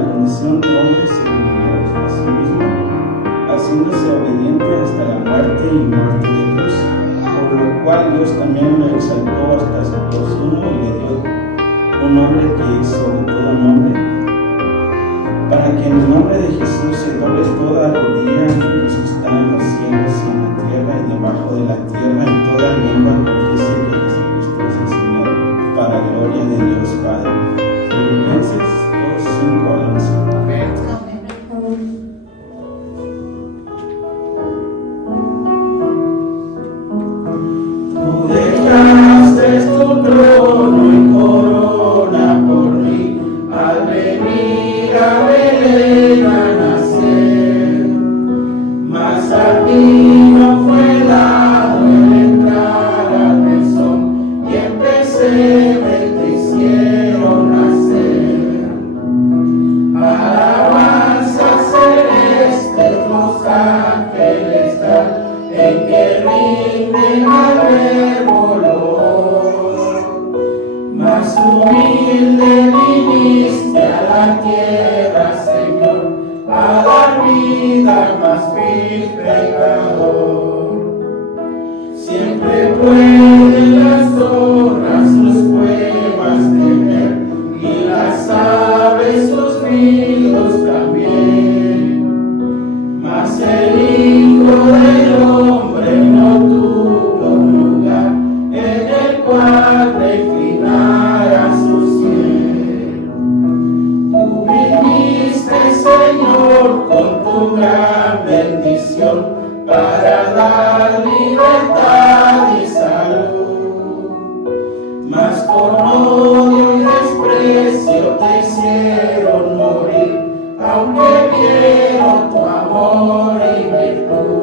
la condición de hombre semejantes a sí mismo, haciéndose obediente hasta la muerte y muerte de cruz, por lo cual Dios también lo exaltó hasta su trono y le dio un nombre que es sobre todo nombre, para que en el nombre de Jesús se doble toda rodilla de los que están en los cielos y en la tierra y debajo de la tierra, y toda lengua confiese que Jesucristo es el Señor, para gloria de Dios Padre. Filipenses 2:5-11. Amén. Tú dejaste tu trono y corona por mí, al venir a Belén a nacer. Mas a ti no fue dado el entrar al mesón, y en pesebre te hicieron nacer. Alabanzas celestes los ángeles dan, en que rinden al Verbo loor. Mas humilde viniste a la tierra, Señor, a dar vida al más vil pecador. Siempre pueden las zorras sus cuevas temer, y las aves sus nidos también. Mas el Hijo del Hombre no tuvo lugar en el cual reclinara su sien. Tú viniste, Señor, con tu gran bendición, para dar libertad y salud. Mas por odio y desprecio te hicieron morir, aunque vieron tu amor y virtud.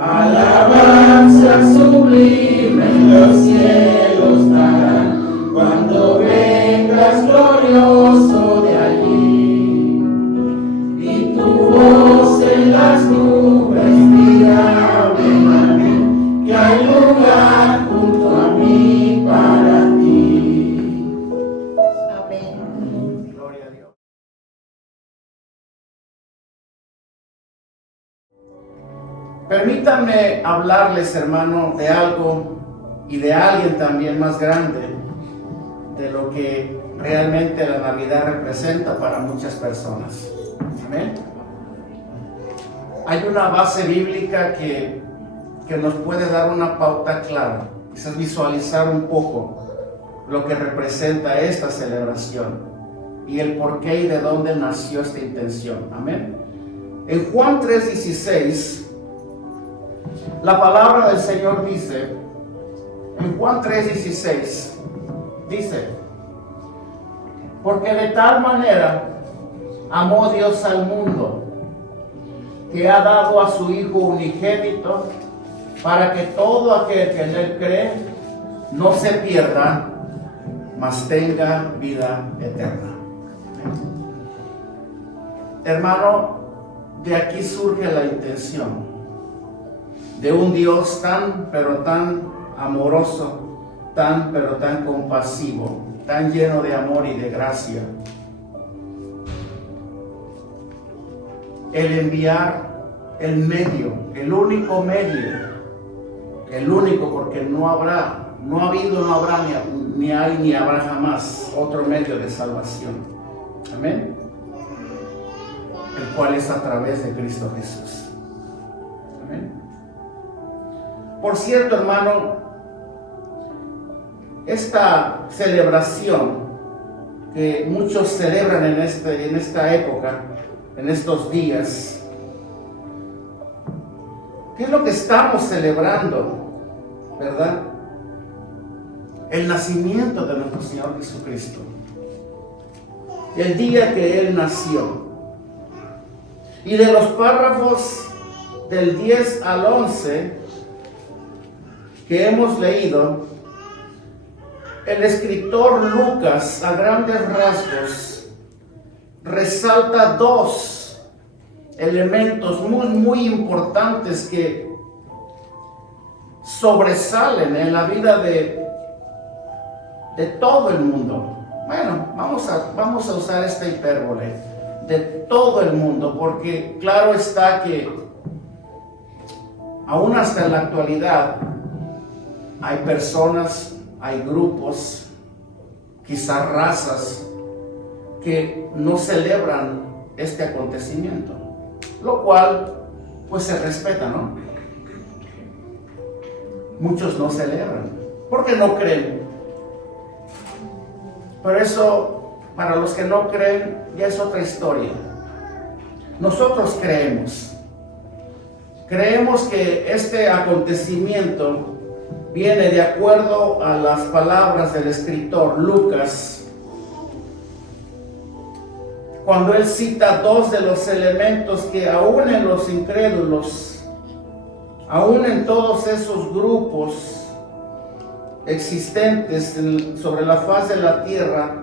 Alabanza sublime los cielos darán, cuando vengas glorioso de allí. Y tu voz en las nubes dirá: ven a mí, que hay lugar junto a mí para ti. Gloria a Dios. Permítanme hablarles, hermano, de algo y de alguien también más grande, de lo que realmente la Navidad representa para muchas personas. Amén. Hay una base bíblica que nos puede dar una pauta clara, quizás visualizar un poco lo que representa esta celebración y el por qué y de dónde nació esta intención. Amén. En Juan 3:16, la palabra del Señor dice, en Juan 3:16, dice: porque de tal manera amó Dios al mundo, que ha dado a su Hijo unigénito, para que todo aquel que en Él cree no se pierda, mas tenga vida eterna. Hermano, de aquí surge la intención de un Dios tan, pero tan amoroso, tan, pero tan compasivo, tan lleno de amor y de gracia. El enviar el medio, el único medio, el único, porque no habrá, no ha habido, no habrá, ni hay, ni habrá jamás otro medio de salvación. Amén. El cual es a través de Cristo Jesús. Amén. Por cierto, hermano, esta celebración que muchos celebran en esta época, en estos días, ¿qué es lo que estamos celebrando? ¿Verdad? El nacimiento de nuestro Señor Jesucristo. El día que Él nació. Y de los párrafos del 10 al 11 que hemos leído, el escritor Lucas, a grandes rasgos, resalta dos elementos muy importantes que sobresalen en la vida de todo el mundo, bueno, vamos a usar esta hipérbole, de todo el mundo, porque claro está que aún hasta en la actualidad hay personas, hay grupos, quizás razas, que no celebran este acontecimiento, lo cual pues se respeta, ¿no? Muchos no celebran porque no creen, pero eso para los que no creen ya es otra historia. Nosotros creemos que este acontecimiento viene de acuerdo a las palabras del escritor Lucas, cuando él cita dos de los elementos que aún en los incrédulos, aún en todos esos grupos existentes sobre la faz de la tierra,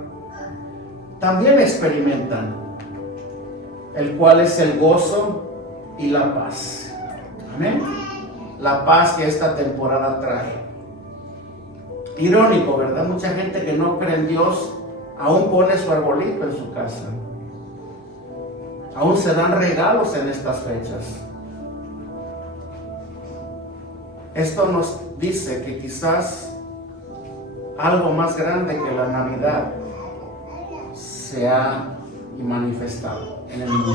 también experimentan, el cual es el gozo y la paz. Amén. La paz que esta temporada trae. Irónico, ¿verdad? Mucha gente que no cree en Dios aún pone su arbolito en su casa. Aún se dan regalos en estas fechas. Esto nos dice que quizás algo más grande que la Navidad se ha manifestado en el mundo.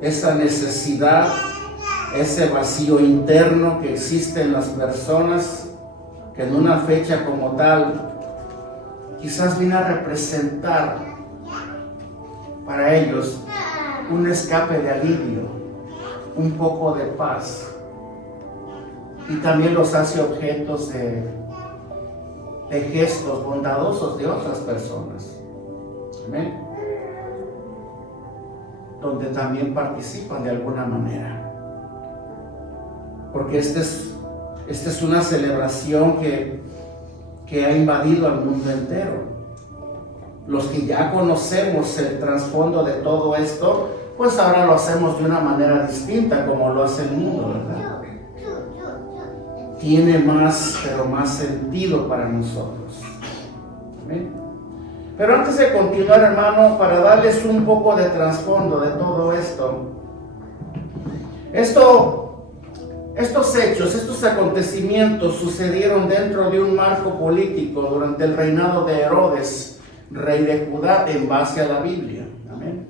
Esa necesidad, ese vacío interno que existe en las personas, que en una fecha como tal quizás viene a representar para ellos un escape de alivio, un poco de paz, y también los hace objetos de gestos bondadosos de otras personas. Amén. Donde también participan de alguna manera. Porque esta es una celebración que ha invadido al mundo entero. Los que ya conocemos el trasfondo de todo esto, pues ahora lo hacemos de una manera distinta como lo hace el mundo, ¿verdad? Tiene más sentido para nosotros. ¿Amén? Pero antes de continuar, hermano, para darles un poco de trasfondo de todo esto, estos hechos, estos acontecimientos sucedieron dentro de un marco político durante el reinado de Herodes, rey de Judá, en base a la Biblia. Amén.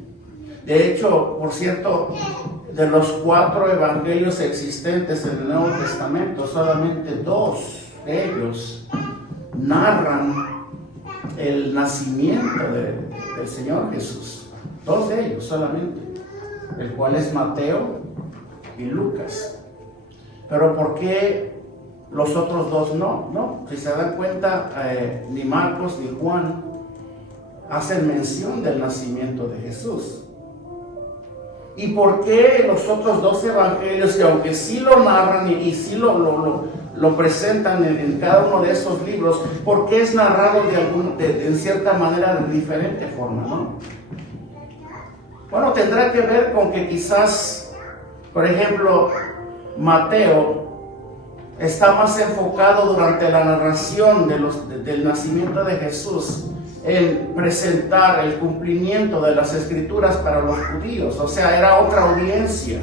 De hecho, por cierto, de los 4 evangelios existentes en el Nuevo Testamento, solamente 2 de ellos narran el nacimiento del Señor Jesús. 2 de ellos solamente, el cual es Mateo y Lucas. Pero ¿por qué los otros 2 no? No, si se dan cuenta, ni Marcos ni Juan hacen mención del nacimiento de Jesús. ¿Y por qué los otros 2 evangelios, que aunque sí lo narran y sí lo presentan en cada uno de esos libros, por qué es narrado en cierta manera de diferente forma, ¿no? Bueno, tendrá que ver con que quizás, por ejemplo, Mateo está más enfocado durante la narración del nacimiento de Jesús en presentar el cumplimiento de las escrituras para los judíos, o sea, era otra audiencia.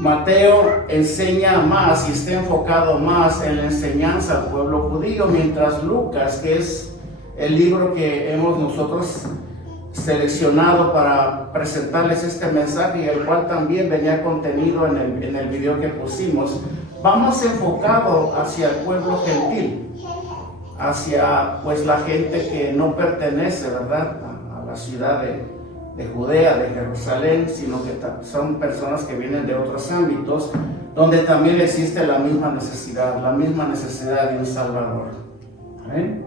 Mateo enseña más y está enfocado más en la enseñanza al pueblo judío, mientras Lucas, que es el libro que hemos nosotros seleccionado para presentarles este mensaje y el cual también venía contenido en el video que pusimos, va más enfocado hacia el pueblo gentil, hacia pues la gente que no pertenece, ¿verdad?, a la ciudad de Judea, de Jerusalén, sino que son personas que vienen de otros ámbitos, donde también existe la misma necesidad de un Salvador. ¿Amén?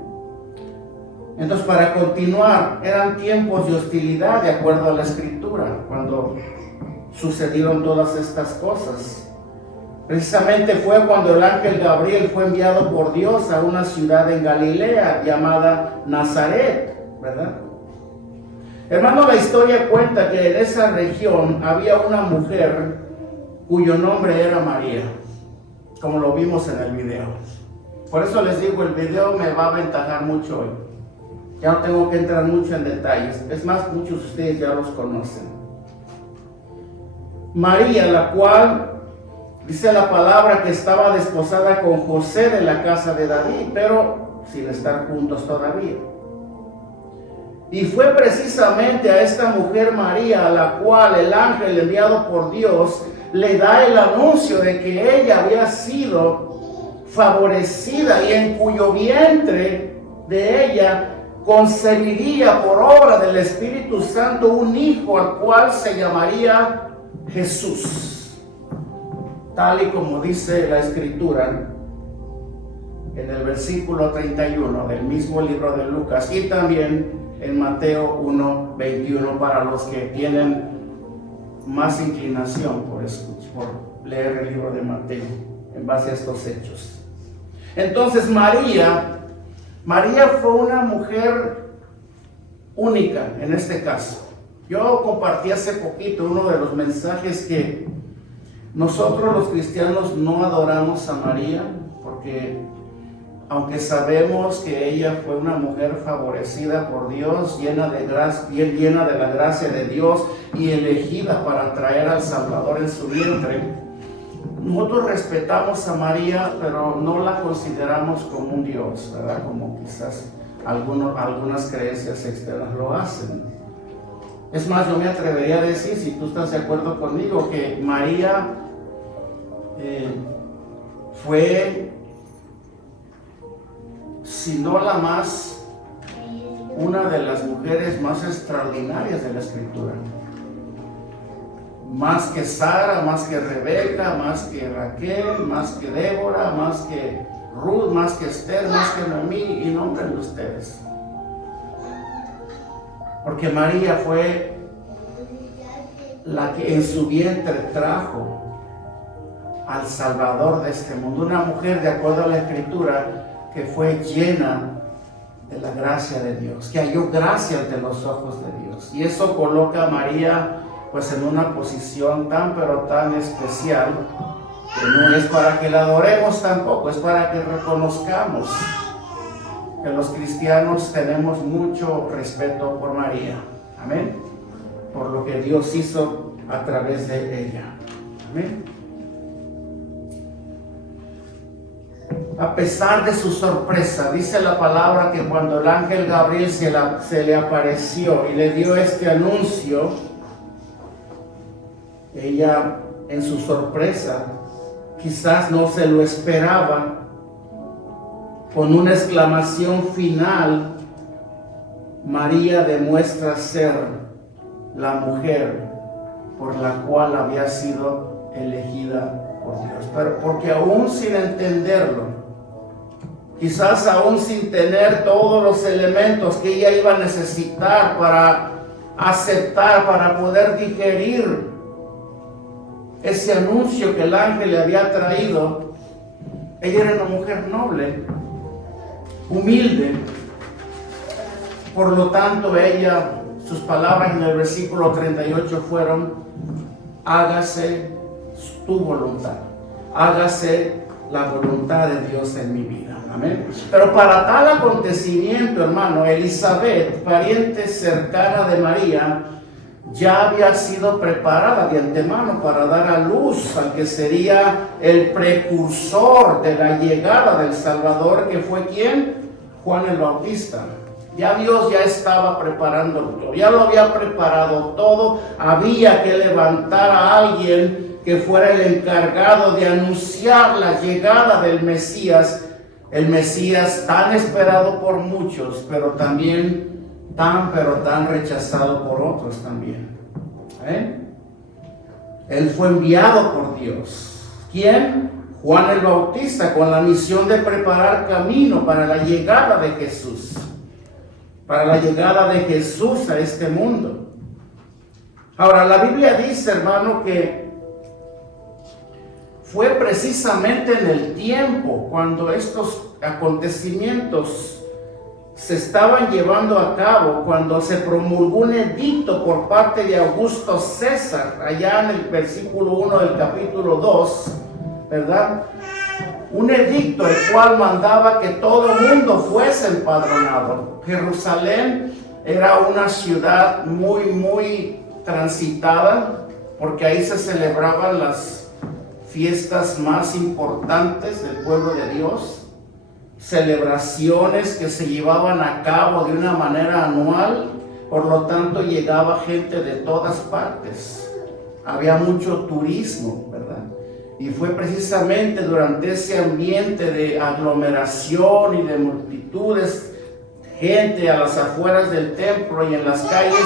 Entonces, para continuar, eran tiempos de hostilidad de acuerdo a la Escritura, cuando sucedieron todas estas cosas. Precisamente fue cuando el ángel Gabriel fue enviado por Dios a una ciudad en Galilea llamada Nazaret, ¿verdad? Hermano, la historia cuenta que en esa región había una mujer cuyo nombre era María, como lo vimos en el video. Por eso les digo, el video me va a aventajar mucho hoy. Ya no tengo que entrar mucho en detalles. Es más, muchos de ustedes ya los conocen. María, la cual dice la palabra que estaba desposada con José de la casa de David, pero sin estar juntos todavía. Y fue precisamente a esta mujer María a la cual el ángel enviado por Dios le da el anuncio de que ella había sido favorecida y en cuyo vientre de ella concebiría por obra del Espíritu Santo un hijo al cual se llamaría Jesús, tal y como dice la Escritura en el versículo 31 del mismo libro de Lucas y también en Mateo 1:21 para los que tienen más inclinación por leer el libro de Mateo en base a estos hechos. Entonces María fue una mujer única en este caso. Yo compartí hace poquito uno de los mensajes que nosotros los cristianos no adoramos a María, porque aunque sabemos que ella fue una mujer favorecida por Dios, llena de la gracia de Dios y elegida para traer al Salvador en su vientre, nosotros respetamos a María, pero no la consideramos como un Dios, ¿verdad? Como quizás algunas creencias externas lo hacen. Es más, yo me atrevería a decir, si tú estás de acuerdo conmigo, que María fue, si no la más, una de las mujeres más extraordinarias de la Escritura. Más que Sara, más que Rebeca, más que Raquel, más que Débora, más que Ruth, más que Esther, más que Noemí, y nombren ustedes. Porque María fue la que en su vientre trajo al Salvador de este mundo. Una mujer, de acuerdo a la Escritura, que fue llena de la gracia de Dios, que halló gracia ante los ojos de Dios. Y eso coloca a María pues en una posición tan pero tan especial, que no es para que la adoremos tampoco, es para que reconozcamos que los cristianos tenemos mucho respeto por María. Amén. Por lo que Dios hizo a través de ella. Amén. A pesar de su sorpresa, dice la palabra que cuando el ángel Gabriel se le apareció y le dio este anuncio, ella en su sorpresa quizás no se lo esperaba. Con una exclamación final, María demuestra ser la mujer por la cual había sido elegida por Dios. Pero porque aún sin entenderlo, quizás aún sin tener todos los elementos que ella iba a necesitar para aceptar, para poder digerir ese anuncio que el ángel le había traído, ella era una mujer noble, humilde. Por lo tanto, sus palabras en el versículo 38 fueron: hágase tu voluntad, hágase la voluntad de Dios en mi vida. Amén. Pero para tal acontecimiento, hermano, Elizabeth, pariente cercana de María, ya había sido preparada de antemano para dar a luz al que sería el precursor de la llegada del Salvador, que fue ¿quién? Juan el Bautista. Ya Dios ya estaba preparando todo, ya lo había preparado todo. Había que levantar a alguien que fuera el encargado de anunciar la llegada del Mesías, el Mesías tan esperado por muchos, pero también tan rechazado por otros también. Él fue enviado por Dios. ¿Quién? Juan el Bautista, con la misión de preparar camino para la llegada de Jesús, para la llegada de Jesús a este mundo. Ahora, la Biblia dice, hermano, que fue precisamente en el tiempo cuando estos acontecimientos se estaban llevando a cabo, cuando se promulgó un edicto por parte de Augusto César, allá en el versículo 1 del capítulo 2, ¿verdad? un edicto el cual mandaba que todo el mundo fuese empadronado. Jerusalén era una ciudad muy transitada, porque ahí se celebraban las fiestas más importantes del pueblo de Dios, celebraciones que se llevaban a cabo de una manera anual. Por lo tanto, llegaba gente de todas partes. Había mucho turismo, ¿verdad? Y fue precisamente durante ese ambiente de aglomeración y de multitudes, gente a las afueras del templo y en las calles,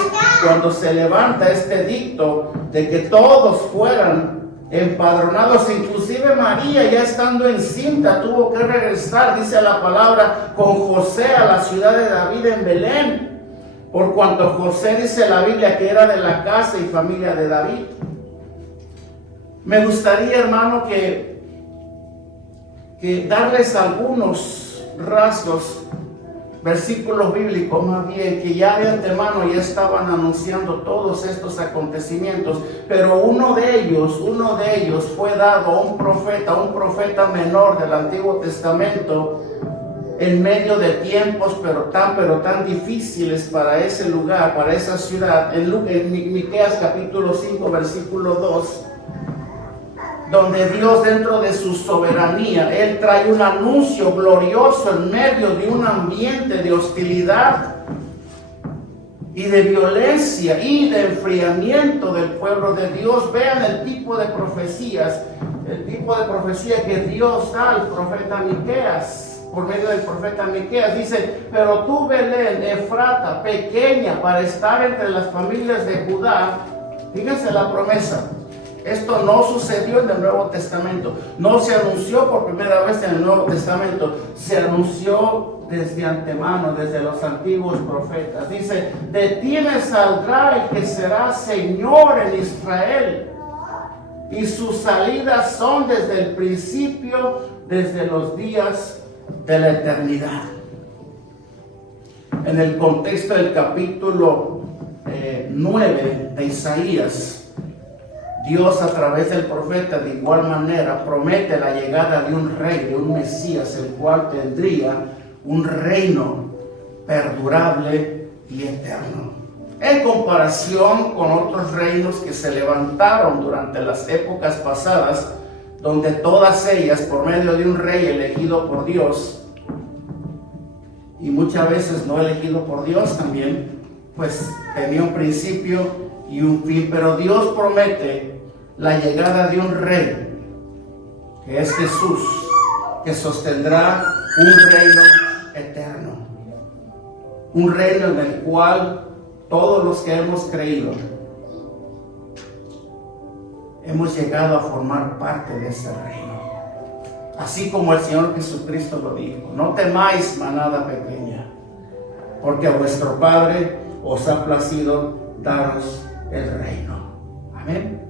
cuando se levanta este edicto de que todos fueran empadronados. Inclusive María, ya estando encinta, tuvo que regresar, dice la palabra, con José a la ciudad de David en Belén, por cuanto José, dice la Biblia, que era de la casa y familia de David. Me gustaría, hermano, que darles algunos rasgos, versículos bíblicos más bien, que ya de antemano ya estaban anunciando todos estos acontecimientos, pero uno de ellos fue dado a un profeta menor del Antiguo Testamento, en medio de tiempos pero tan difíciles para ese lugar, para esa ciudad. En Miqueas capítulo 5 versículo 2, donde Dios, dentro de su soberanía, Él trae un anuncio glorioso en medio de un ambiente de hostilidad y de violencia y de enfriamiento del pueblo de Dios. Vean el tipo de profecía que Dios da al profeta Miqueas. Por medio del profeta Miqueas dice: pero tú, Belén, Efrata, pequeña para estar entre las familias de Judá. Fíjense la promesa. Esto no sucedió en el Nuevo Testamento, no se anunció por primera vez en el Nuevo Testamento, se anunció desde antemano, desde los antiguos profetas. Dice: de ti me saldrá el que será Señor en Israel, y sus salidas son desde el principio, desde los días de la eternidad. En el contexto del capítulo 9 de Isaías, Dios, a través del profeta, de igual manera promete la llegada de un rey, de un Mesías, el cual tendría un reino perdurable y eterno, en comparación con otros reinos que se levantaron durante las épocas pasadas, donde todas ellas, por medio de un rey elegido por Dios, y muchas veces no elegido por Dios también, pues tenía un principio y un fin. Pero Dios promete la llegada de un rey, que es Jesús, que sostendrá un reino eterno, un reino en el cual todos los que hemos creído hemos llegado a formar parte de ese reino, así como el Señor Jesucristo lo dijo: no temáis, manada pequeña, porque a vuestro Padre os ha placido daros el reino. Amén.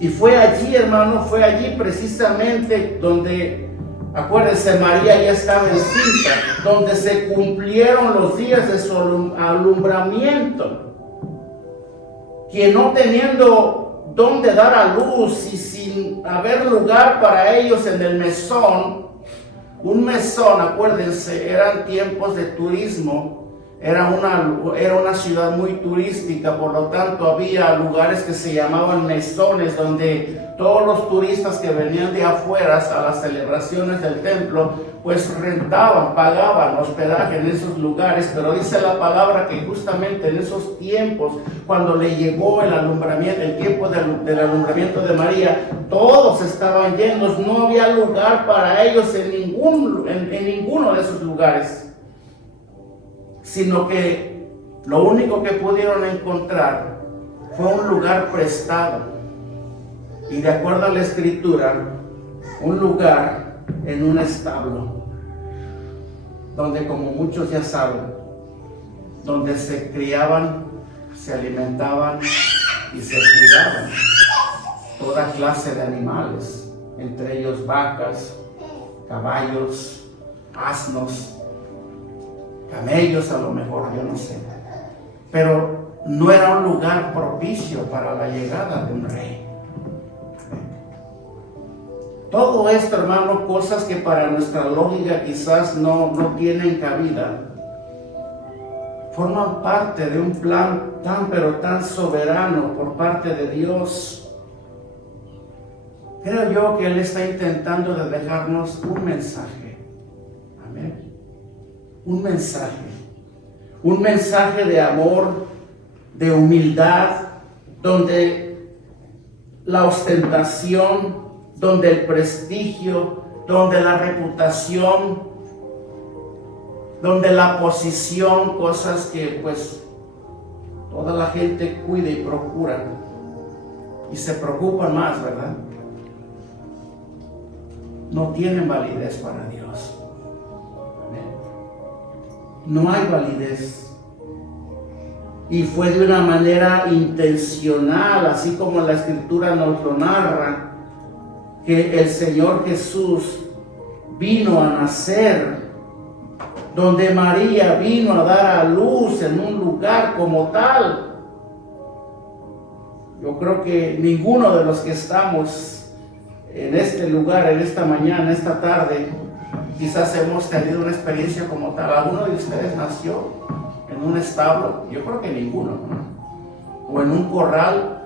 Y fue allí, hermano, fue allí precisamente donde, acuérdense, María ya estaba encinta, donde se cumplieron los días de su alumbramiento, que no teniendo dónde dar a luz y sin haber lugar para ellos en el mesón, un mesón, acuérdense, eran tiempos de turismo. Era una ciudad muy turística, por lo tanto había lugares que se llamaban mesones, donde todos los turistas que venían de afuera a las celebraciones del templo, pues rentaban, pagaban hospedaje en esos lugares. Pero dice la palabra que justamente en esos tiempos, cuando le llegó el alumbramiento, el tiempo del alumbramiento de María, todos estaban llenos, no había lugar para ellos en ninguno de esos lugares, sino que lo único que pudieron encontrar fue un lugar prestado, y de acuerdo a la escritura, un lugar en un establo, donde, como muchos ya saben, donde se criaban, se alimentaban y se cuidaban toda clase de animales, entre ellos vacas, caballos, asnos, camellos, a lo mejor, yo no sé. Pero no era un lugar propicio para la llegada de un rey. Todo esto, hermano, cosas que para nuestra lógica quizás no tienen cabida, forman parte de un plan tan pero tan soberano por parte de Dios. Creo yo que Él está intentando de dejarnos un mensaje. Amén. Un mensaje de amor, de humildad, donde la ostentación, donde el prestigio, donde la reputación, donde la posición, cosas que pues toda la gente cuida y procura y se preocupan más, ¿verdad? No tienen validez para Dios. No hay validez. Y fue de una manera intencional, así como la Escritura nos lo narra, que el Señor Jesús vino a nacer, donde María vino a dar a luz en un lugar como tal. Yo creo que ninguno de los que estamos en este lugar, en esta mañana, esta tarde, quizás hemos tenido una experiencia como tal. ¿Alguno de ustedes nació en un establo? Yo creo que ninguno, ¿no? O en un corral,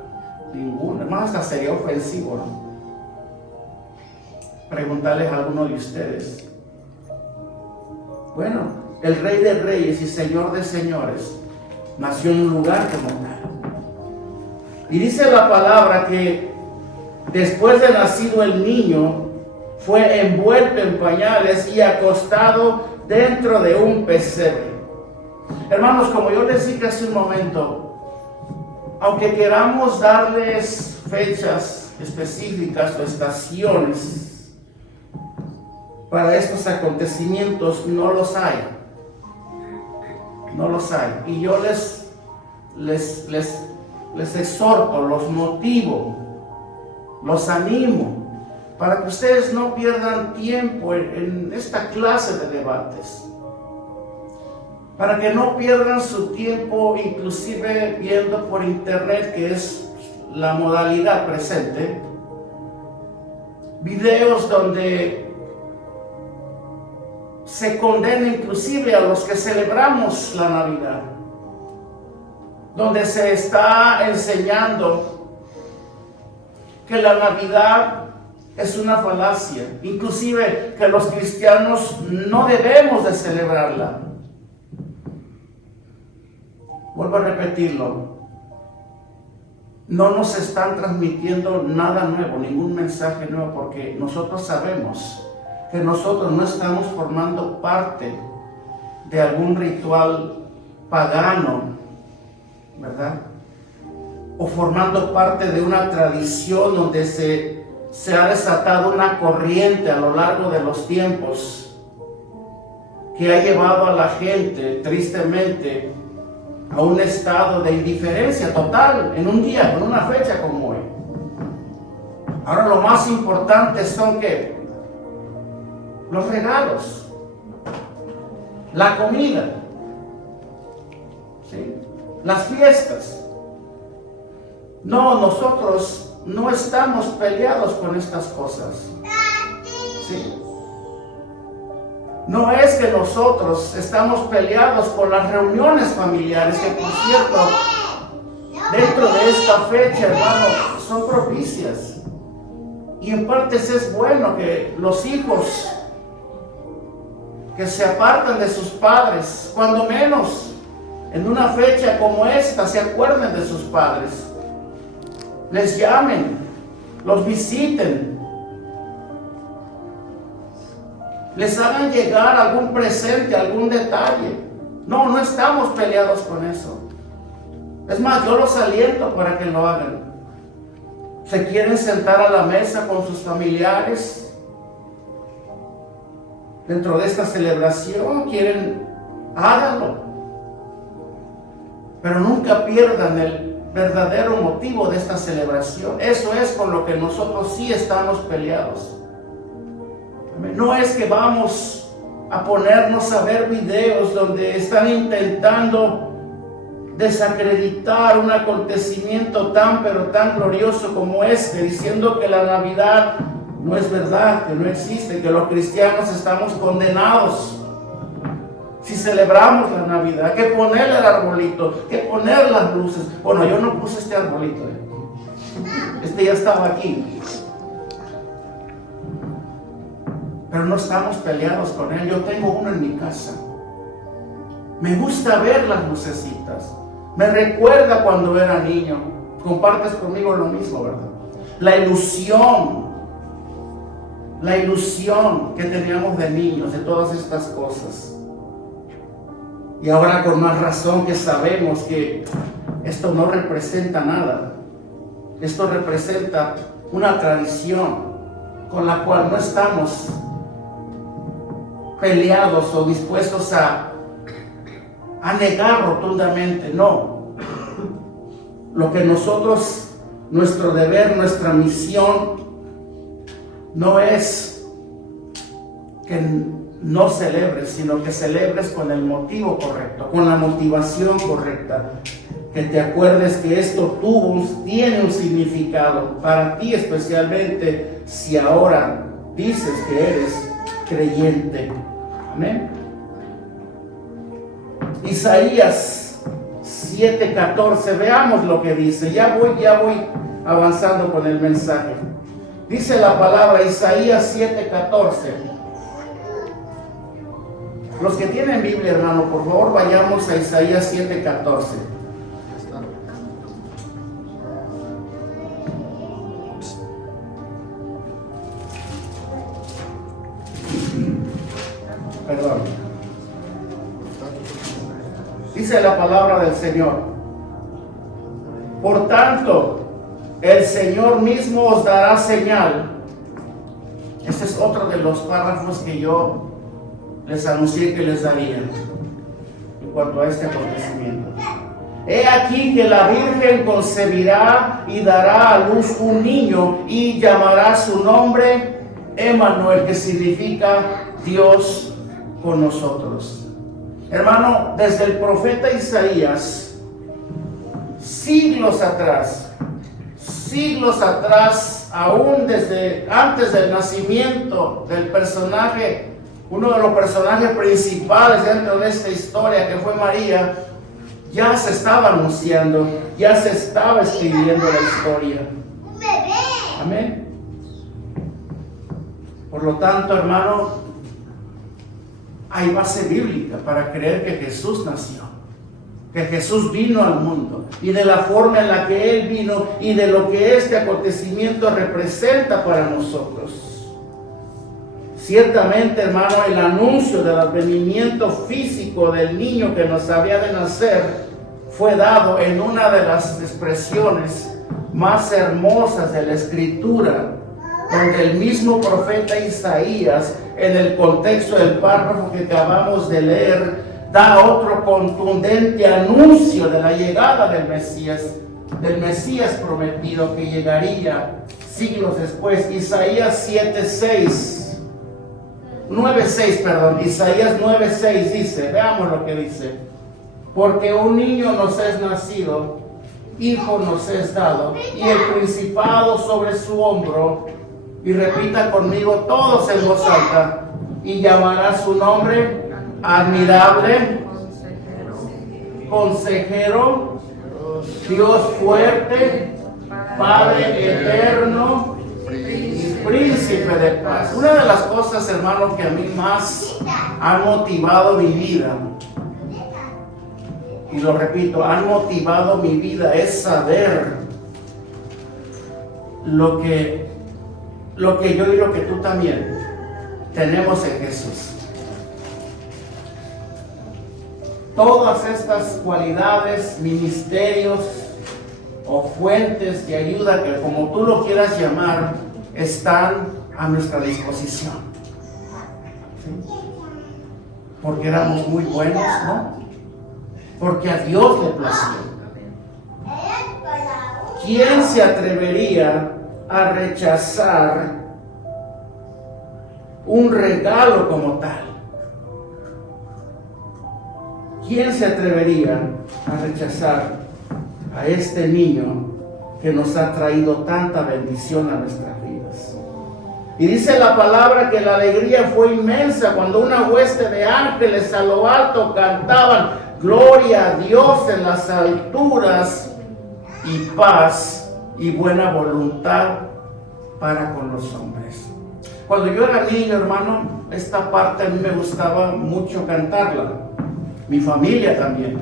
ninguno. Además, hasta sería ofensivo, ¿no? Preguntarles a alguno de ustedes. Bueno, el Rey de Reyes y Señor de Señores nació en un lugar como tal. Y dice la palabra que después de nacido el niño, fue envuelto en pañales y acostado dentro de un pesebre. Hermanos, como yo les dije hace un momento, aunque queramos darles fechas específicas o estaciones para estos acontecimientos, no los hay. No los hay. Y yo les exhorto, los motivo, los animo, para que ustedes no pierdan tiempo en esta clase de debates, para que no pierdan su tiempo inclusive viendo por internet, que es la modalidad presente, videos donde se condena inclusive a los que celebramos la Navidad, donde se está enseñando que la Navidad es una falacia, inclusive que los cristianos no debemos de celebrarla. Vuelvo a repetirlo, no nos están transmitiendo nada nuevo, ningún mensaje nuevo, porque nosotros sabemos que nosotros no estamos formando parte de algún ritual pagano, ¿verdad? O formando parte de una tradición donde se ha desatado una corriente a lo largo de los tiempos que ha llevado a la gente, tristemente, a un estado de indiferencia total en un día, en una fecha como hoy. Ahora lo más importante son que los regalos, la comida, ¿sí? Las fiestas. No, nosotros no estamos peleados con estas cosas, ¿sí? No es que nosotros estamos peleados por las reuniones familiares, que por cierto, dentro de esta fecha, hermano, son propicias. Y en partes es bueno que los hijos que se apartan de sus padres, cuando menos en una fecha como esta, se acuerden de sus padres, les llamen, los visiten, les hagan llegar algún presente, algún detalle. No, no estamos peleados con eso. Es más, yo los aliento para que lo hagan. Se quieren sentar a la mesa con sus familiares dentro de esta celebración, háganlo. Pero nunca pierdan el verdadero motivo de esta celebración. Eso es con lo que nosotros sí estamos peleados. No es que vamos a ponernos a ver videos donde están intentando desacreditar un acontecimiento tan pero tan glorioso como este, diciendo que la Navidad no es verdad, que no existe, que los cristianos estamos condenados. Si celebramos la Navidad, que poner el arbolito, que poner las luces. Bueno, yo no puse este arbolito, este ya estaba aquí. Pero no estamos peleados con él. Yo tengo uno en mi casa. Me gusta ver las lucecitas. Me recuerda cuando era niño. Compartes conmigo lo mismo, ¿verdad? La ilusión que teníamos de niños, de todas estas cosas. Y ahora con más razón que sabemos que esto no representa nada. Esto representa una tradición con la cual no estamos peleados o dispuestos a negar rotundamente. No. Lo que nosotros, nuestro deber, nuestra misión, no es que no celebres, sino que celebres con el motivo correcto, con la motivación correcta. Que te acuerdes que esto tiene un significado para ti, especialmente si ahora dices que eres creyente. Amén. Isaías 7:14, veamos lo que dice. Ya voy avanzando con el mensaje. Dice la palabra, Isaías 7:14. Los que tienen Biblia, hermano, por favor, vayamos a Isaías 7:14. Perdón. Dice la palabra del Señor: por tanto, el Señor mismo os dará señal. Este es otro de los párrafos que yo les anuncié que les daría en cuanto a este acontecimiento. He aquí que la Virgen concebirá y dará a luz un niño y llamará su nombre Emmanuel, que significa Dios con nosotros. Hermano, desde el profeta Isaías, siglos atrás, aún desde antes del nacimiento del personaje, uno de los personajes principales dentro de esta historia, que fue María, ya se estaba anunciando, ya se estaba escribiendo la historia. Amén. Por lo tanto, hermano, hay base bíblica para creer que Jesús nació, que Jesús vino al mundo, y de la forma en la que Él vino y de lo que este acontecimiento representa para nosotros. Ciertamente, hermano, el anuncio del advenimiento físico del niño que nos había de nacer fue dado en una de las expresiones más hermosas de la Escritura, donde el mismo profeta Isaías, en el contexto del párrafo que acabamos de leer, da otro contundente anuncio de la llegada del Mesías prometido, que llegaría siglos después. Isaías 9:6 dice, veamos lo que dice: porque un niño nos es nacido, hijo nos es dado, y el principado sobre su hombro. Y repita conmigo todos en voz alta: y llamará su nombre Admirable, Consejero, Dios fuerte, Padre eterno y Príncipe de paz. Una de las cosas, hermanos, que a mí más han motivado mi vida, y lo repito, han motivado mi vida, es saber lo que yo y lo que tú también tenemos en Jesús. Todas estas cualidades, ministerios o fuentes de ayuda, que como tú lo quieras llamar, están a nuestra disposición. ¿Sí? Porque éramos muy buenos, ¿no? Porque a Dios le plació. ¿Quién se atrevería a rechazar un regalo como tal? ¿Quién se atrevería a rechazar a este niño que nos ha traído tanta bendición a nuestras vidas? Y dice la palabra que la alegría fue inmensa cuando una hueste de ángeles a lo alto cantaban: gloria a Dios en las alturas y paz y buena voluntad para con los hombres. Cuando yo era niño, hermano, esta parte a mí me gustaba mucho cantarla. Mi familia también.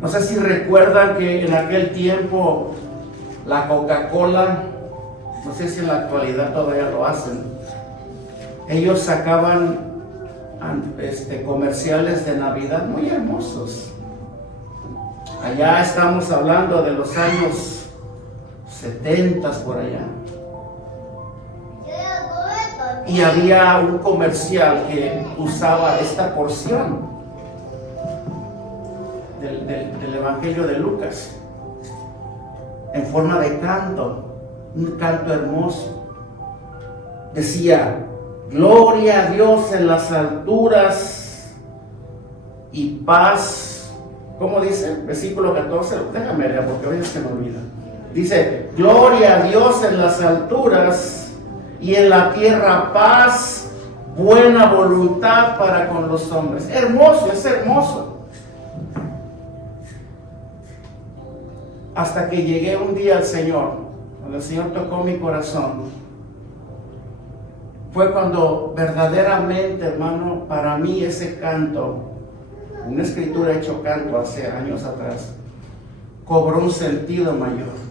No sé si recuerdan que en aquel tiempo la Coca-Cola, no sé si en la actualidad todavía lo hacen, ellos sacaban comerciales de Navidad muy hermosos. Allá estamos hablando de los años 70 por allá. Y había un comercial que usaba esta porción del Evangelio de Lucas en forma de canto, un canto hermoso. Decía: gloria a Dios en las alturas y paz. ¿Cómo dice? Versículo 14, déjame leer porque a veces se me olvida. Dice: gloria a Dios en las alturas y en la tierra paz, buena voluntad para con los hombres. Hermoso, es hermoso. Hasta que llegué un día al Señor, cuando el Señor tocó mi corazón, fue cuando verdaderamente, hermano, para mí ese canto, una escritura hecho canto hace años atrás, cobró un sentido mayor.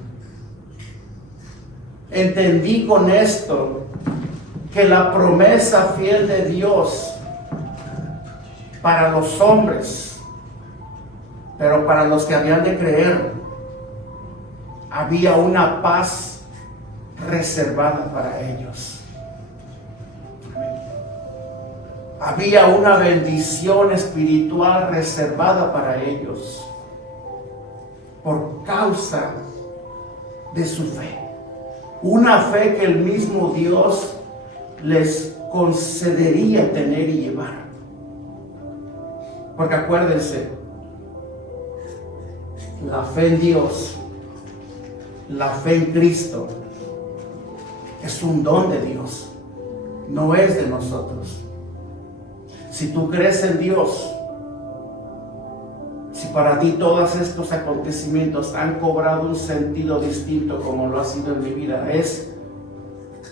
Entendí con esto que la promesa fiel de Dios para los hombres, pero para los que habían de creer, había una paz reservada para ellos. Había una bendición espiritual reservada para ellos por causa de su fe. Una fe que el mismo Dios les concedería tener y llevar. Porque acuérdense, la fe en Dios, la fe en Cristo, es un don de Dios, no es de nosotros. Si tú crees en Dios, si para ti todos estos acontecimientos han cobrado un sentido distinto como lo ha sido en mi vida, es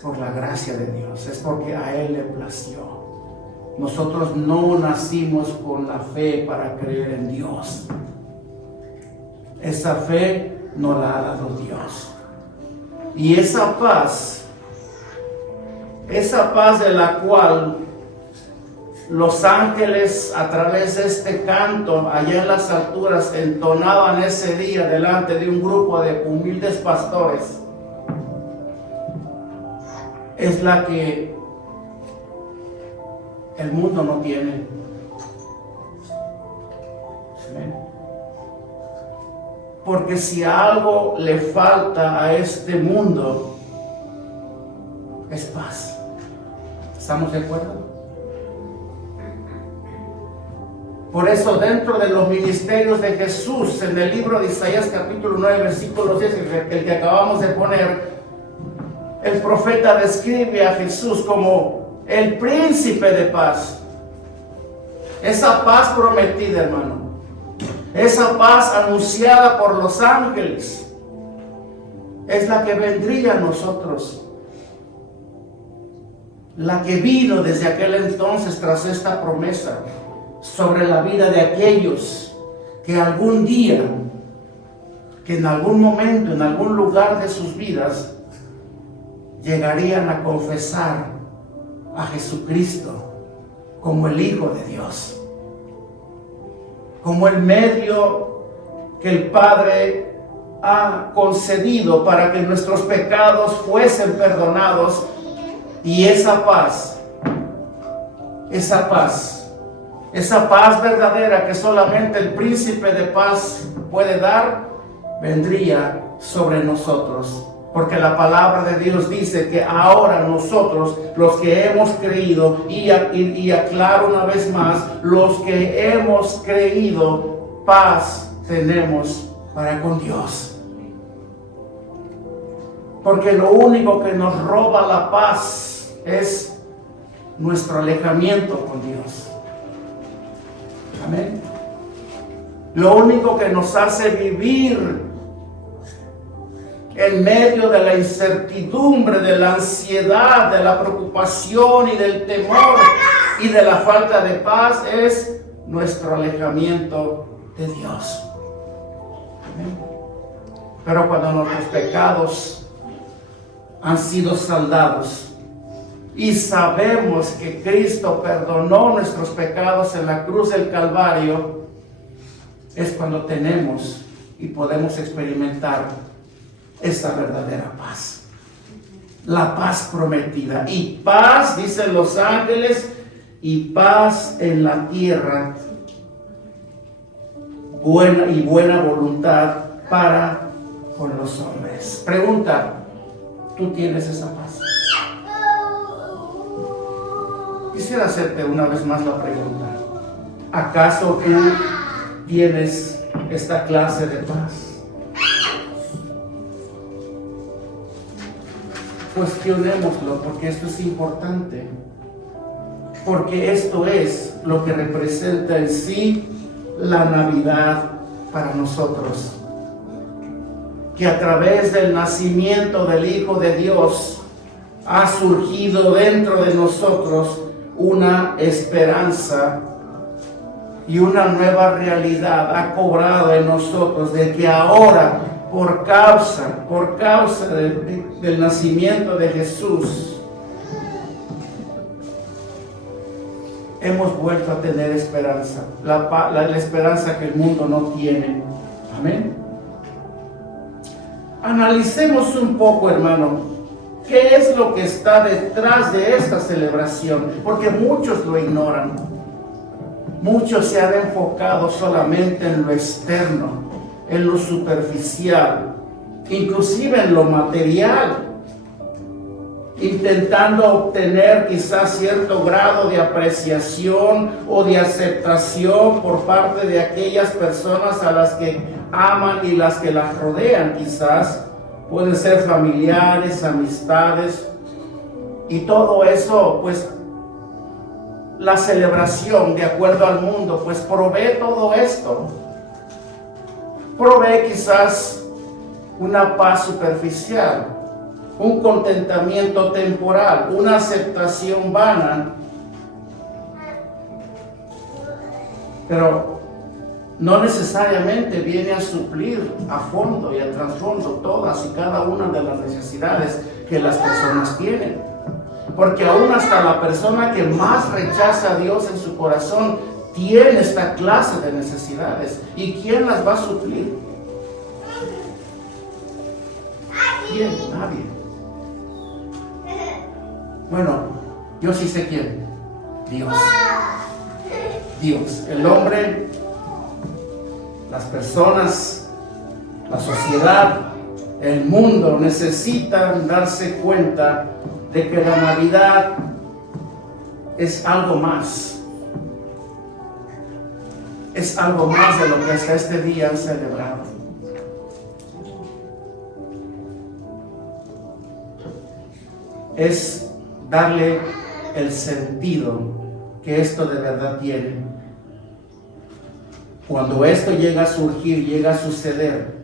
por la gracia de Dios, es porque a Él le plació. Nosotros no nacimos con la fe para creer en Dios. Esa fe nos la ha dado Dios. Y esa paz de la cual los ángeles a través de este canto allá en las alturas entonaban ese día delante de un grupo de humildes pastores, es la que el mundo no tiene. ¿Amén? Porque si algo le falta a este mundo, es paz. ¿Estamos de acuerdo? Por eso dentro de los ministerios de Jesús, en el libro de Isaías capítulo 9, versículo 10, el que acabamos de poner, el profeta describe a Jesús como el príncipe de paz. Esa paz prometida, hermano. Esa paz anunciada por los ángeles es la que vendría a nosotros. La que vino desde aquel entonces tras esta promesa sobre la vida de aquellos que algún día, que en algún momento, en algún lugar de sus vidas, llegarían a confesar a Jesucristo como el Hijo de Dios, como el medio que el Padre ha concedido para que nuestros pecados fuesen perdonados. Y esa paz verdadera que solamente el príncipe de paz puede dar, vendría sobre nosotros. Porque la palabra de Dios dice que ahora nosotros, los que hemos creído, y aclaro una vez más, los que hemos creído, paz tenemos para con Dios. Porque lo único que nos roba la paz es nuestro alejamiento con Dios. Amén. Lo único que nos hace vivir en medio de la incertidumbre, de la ansiedad, de la preocupación y del temor y de la falta de paz es nuestro alejamiento de Dios. Amén. Pero cuando nuestros pecados han sido saldados y sabemos que Cristo perdonó nuestros pecados en la cruz del Calvario, es cuando tenemos y podemos experimentar esa verdadera paz, la paz prometida. Y paz, dicen los ángeles, y paz en la tierra, buena voluntad para con los hombres. Pregunta, ¿tú tienes esa paz? Quisiera hacerte una vez más la pregunta. ¿Acaso tú tienes esta clase de paz? Cuestionémoslo, porque esto es importante. Porque esto es lo que representa en sí la Navidad para nosotros. Que a través del nacimiento del Hijo de Dios ha surgido dentro de nosotros una esperanza y una nueva realidad ha cobrado en nosotros, de que ahora por causa del nacimiento de Jesús hemos vuelto a tener esperanza, la esperanza que el mundo no tiene. Amén. Analicemos un poco, hermano, qué es lo que está detrás de esta celebración, porque muchos lo ignoran. Muchos se han enfocado solamente en lo externo, en lo superficial, inclusive en lo material, intentando obtener quizás cierto grado de apreciación o de aceptación por parte de aquellas personas a las que aman y las que las rodean. Quizás pueden ser familiares, amistades, y todo eso, pues la celebración de acuerdo al mundo pues provee todo esto. Provee quizás una paz superficial, un contentamiento temporal, una aceptación vana, pero no necesariamente viene a suplir a fondo y a trasfondo todas y cada una de las necesidades que las personas tienen. Porque aún hasta la persona que más rechaza a Dios en su corazón tiene esta clase de necesidades. ¿Y quién las va a suplir? ¿Quién? Nadie. Bueno, yo sí sé quién. Dios. Dios. El hombre, las personas, la sociedad, el mundo necesitan darse cuenta de que la Navidad es algo más. Es algo más de lo que hasta este día han celebrado. Es darle el sentido que esto de verdad tiene. Cuando esto llega a surgir, llega a suceder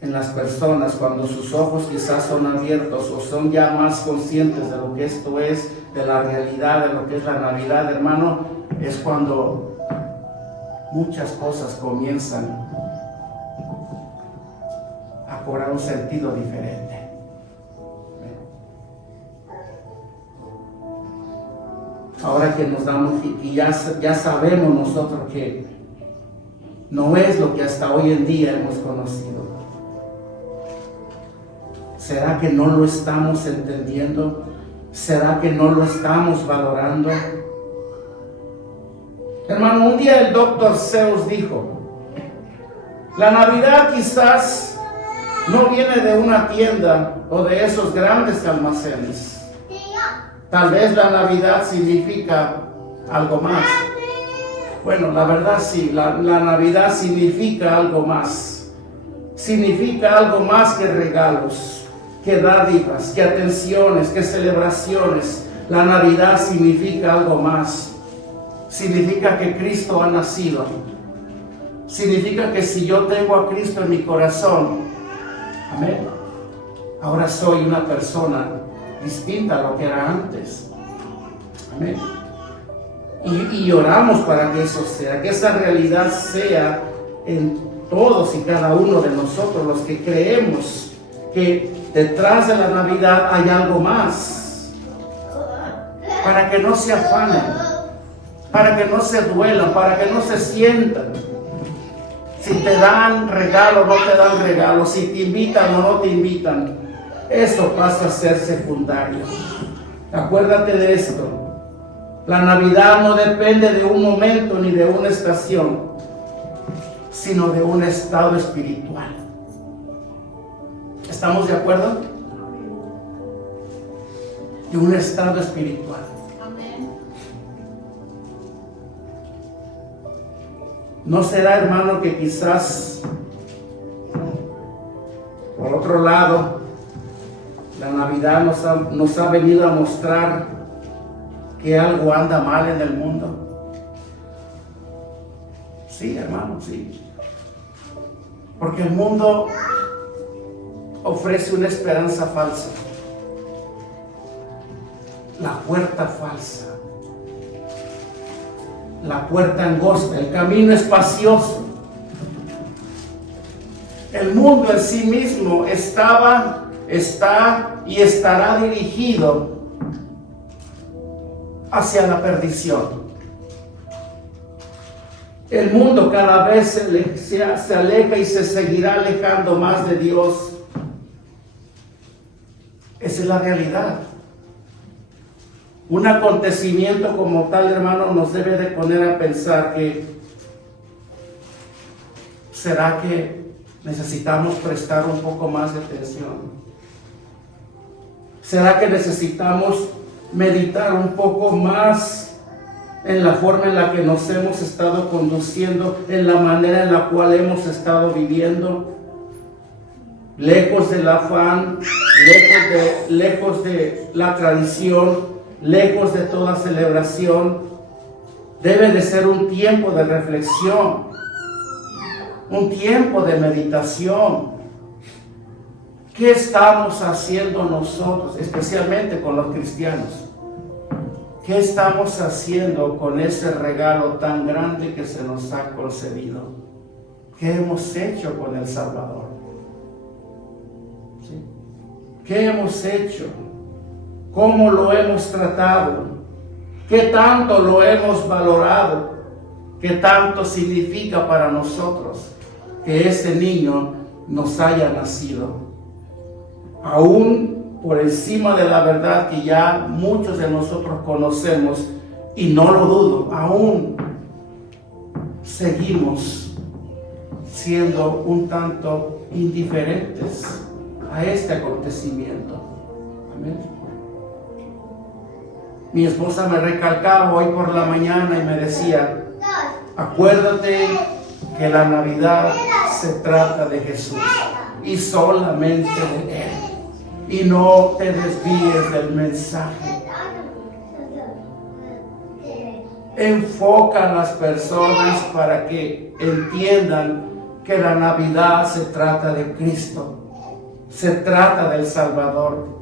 en las personas, cuando sus ojos quizás son abiertos o son ya más conscientes de lo que esto es, de la realidad, de lo que es la Navidad, hermano, es cuando muchas cosas comienzan a cobrar un sentido diferente. Ahora que nos damos y ya sabemos nosotros que no es lo que hasta hoy en día hemos conocido. ¿Será que no lo estamos entendiendo? ¿Será que no lo estamos valorando? Hermano, un día el Dr. Seuss dijo: la Navidad quizás no viene de una tienda o de esos grandes almacenes. Tal vez la Navidad significa algo más. Bueno, la verdad sí, la Navidad significa algo más. significa algo más que regalos, que dádivas, que atenciones, que celebraciones. La Navidad significa algo más. Significa que Cristo ha nacido. Significa que si yo tengo a Cristo en mi corazón, amén, ahora soy una persona distinta a lo que era antes. Amén. Y oramos para que eso sea, que esa realidad sea en todos y cada uno de nosotros, los que creemos que detrás de la Navidad hay algo más, para que no se afanen, para que no se duelan, para que no se sientan. Si te dan regalo, no te dan regalo, si te invitan o no te invitan, eso pasa a ser secundario. Acuérdate de esto. La Navidad no depende de un momento ni de una estación, sino de un estado espiritual. ¿Estamos de acuerdo? De un estado espiritual. ¿No será, hermano, que quizás, por otro lado, la Navidad nos ha venido a mostrar que algo anda mal en el mundo? Sí, hermano, sí. Porque el mundo ofrece una esperanza falsa, la puerta falsa, la puerta angosta, el camino espacioso. El mundo en sí mismo está y estará dirigido hacia la perdición. El mundo cada vez se aleja y se seguirá alejando más de Dios. Esa es la realidad. Un acontecimiento como tal, hermano, nos debe de poner a pensar que ¿será que necesitamos prestar un poco más de atención? ¿Será que necesitamos meditar un poco más en la forma en la que nos hemos estado conduciendo, en la manera en la cual hemos estado viviendo? Lejos del afán, lejos de la tradición, lejos de toda celebración. Debe de ser un tiempo de reflexión, un tiempo de meditación. ¿Qué estamos haciendo nosotros, especialmente con los cristianos? ¿Qué estamos haciendo con ese regalo tan grande que se nos ha concedido? ¿Qué hemos hecho con el Salvador? ¿Sí? ¿Qué hemos hecho? ¿Cómo lo hemos tratado? ¿Qué tanto lo hemos valorado? ¿Qué tanto significa para nosotros que ese niño nos haya nacido? Aún por encima de la verdad que ya muchos de nosotros conocemos, y no lo dudo, aún seguimos siendo un tanto indiferentes a este acontecimiento. Amén. Mi esposa me recalcaba hoy por la mañana y me decía: acuérdate que la Navidad se trata de Jesús y solamente de Él, y no te desvíes del mensaje. Enfoca a las personas para que entiendan que la Navidad se trata de Cristo, se trata del Salvador,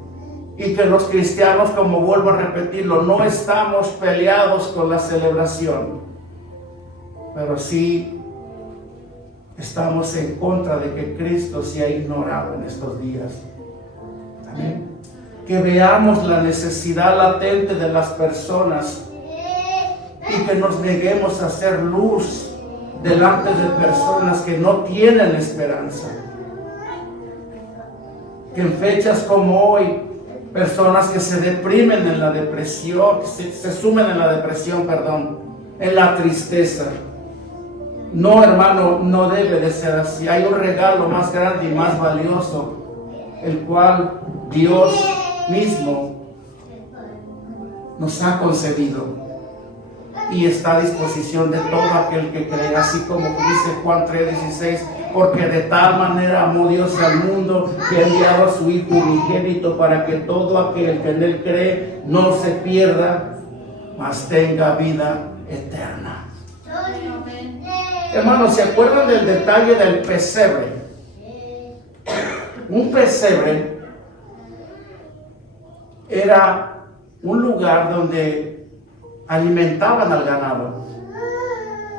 y que los cristianos, como vuelvo a repetirlo, no estamos peleados con la celebración, pero sí estamos en contra de que Cristo sea ignorado en estos días. Amén. Que veamos la necesidad latente de las personas y que nos neguemos a hacer luz delante de personas que no tienen esperanza. Que en fechas como hoy, personas que se deprimen en la depresión, se sumen en la depresión, en la tristeza. No, hermano, no debe de ser así. Hay un regalo más grande y más valioso, el cual Dios mismo nos ha concedido. y está a disposición de todo aquel que cree, así como dice Juan 3:16, porque de tal manera amó Dios al mundo que ha enviado a su Hijo unigénito para que todo aquel que en él cree no se pierda, mas tenga vida eterna. Hermanos, ¿se acuerdan del detalle del pesebre? Un pesebre era un lugar donde alimentaban al ganado.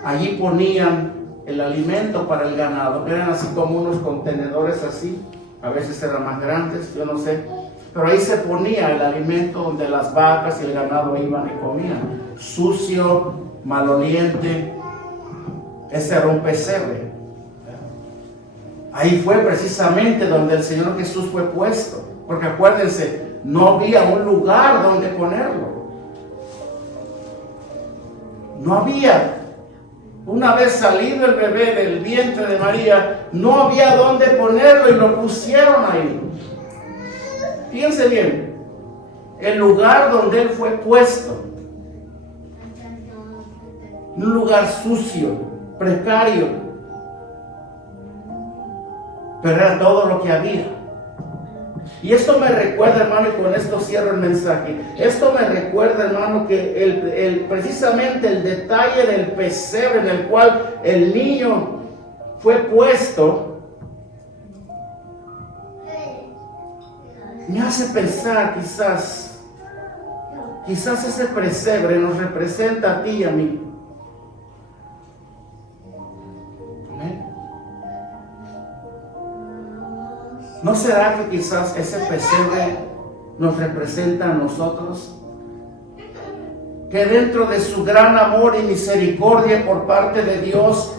Allí ponían el alimento para el ganado. Eran así como unos contenedores así, a veces eran más grandes, yo no sé, pero ahí se ponía el alimento donde las vacas y el ganado iban y comían. Sucio, maloliente, ese era un pesebre. Ahí fue precisamente donde el Señor Jesús fue puesto, porque acuérdense, no había un lugar donde ponerlo. No había. Una vez salido el bebé del vientre de María, no había dónde ponerlo y lo pusieron ahí. Fíjense bien, el lugar donde él fue puesto, un lugar sucio, precario, pero era todo lo que había. Y esto me recuerda, hermano, y con esto cierro el mensaje. Esto me recuerda, hermano, que precisamente el detalle del pesebre en el cual el niño fue puesto, me hace pensar quizás ese pesebre nos representa a ti y a mí. ¿No será que quizás ese pesebre nos representa a nosotros? Que dentro de su gran amor y misericordia por parte de Dios,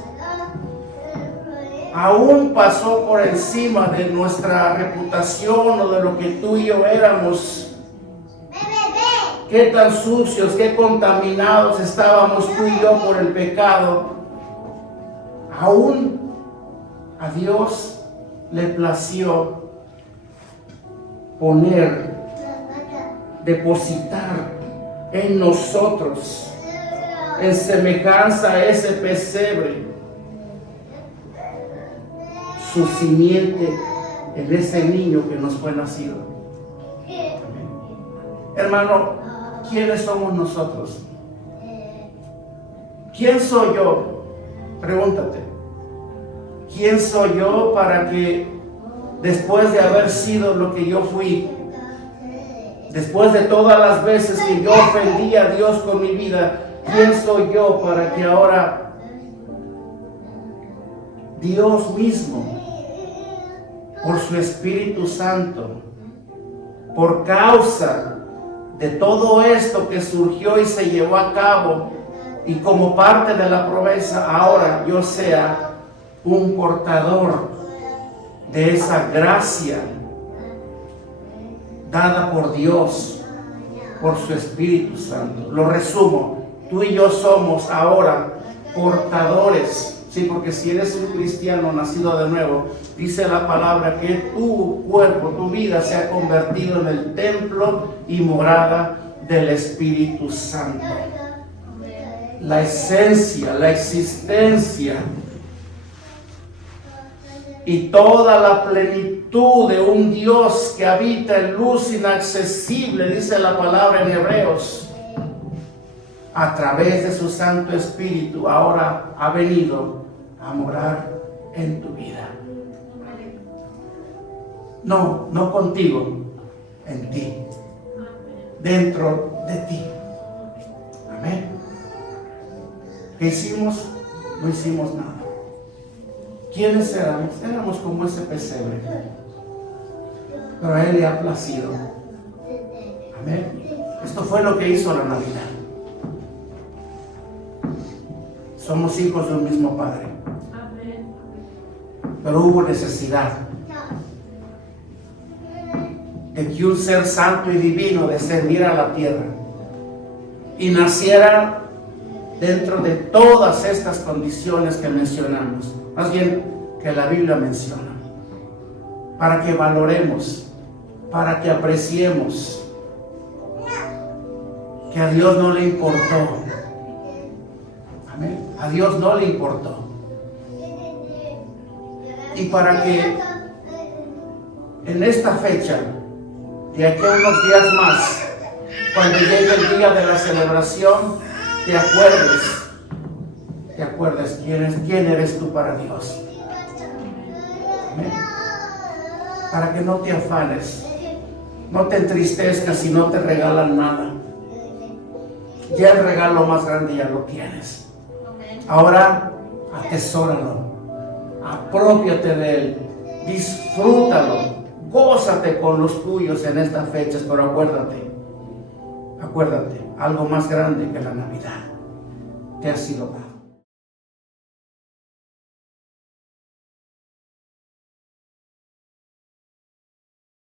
aún pasó por encima de nuestra reputación o de lo que tú y yo éramos. Qué tan sucios, qué contaminados estábamos tú y yo por el pecado. Aún a Dios le plació depositar en nosotros, en semejanza a ese pesebre, su simiente en ese niño que nos fue nacido. Hermano, ¿quiénes somos nosotros? ¿Quién soy yo? Pregúntate. ¿Quién soy yo para que después de haber sido lo que yo fui, después de todas las veces que yo ofendí a Dios con mi vida, quién soy yo para que ahora Dios mismo, por su Espíritu Santo, por causa de todo esto que surgió y se llevó a cabo, y como parte de la promesa, ahora yo sea un portador de esa gracia dada por Dios, por su Espíritu Santo? Lo resumo, tú y yo somos ahora portadores, sí, porque si eres un cristiano nacido de nuevo, dice la palabra que tu cuerpo, tu vida se ha convertido en el templo y morada del Espíritu Santo. La esencia, la existencia y toda la plenitud de un Dios que habita en luz inaccesible, dice la palabra en Hebreos, a través de su Santo Espíritu, ahora ha venido a morar en tu vida. No contigo, en ti, dentro de ti. Amén. ¿Qué hicimos? No hicimos nada. ¿Quiénes éramos? Éramos como ese pesebre, pero a Él le ha placido. Amén. Esto fue lo que hizo la Navidad. Somos hijos de un mismo Padre, pero hubo necesidad de que un ser santo y divino descendiera a la tierra y naciera dentro de todas estas condiciones que mencionamos, más bien que la Biblia menciona, para que valoremos, para que apreciemos que a Dios no le importó Amén. A Dios no le importó. Y para que en esta fecha, de aquí a unos días más, cuando llegue el día de la celebración, te acuerdes quién eres tú para Dios. Amén. Para que no te afanes, no te entristezcas si no te regalan nada. Ya el regalo más grande ya lo tienes. Ahora atesóralo, aprópiate de él, disfrútalo, gózate con los tuyos en estas fechas, pero acuérdate, algo más grande que la Navidad te ha sido dado.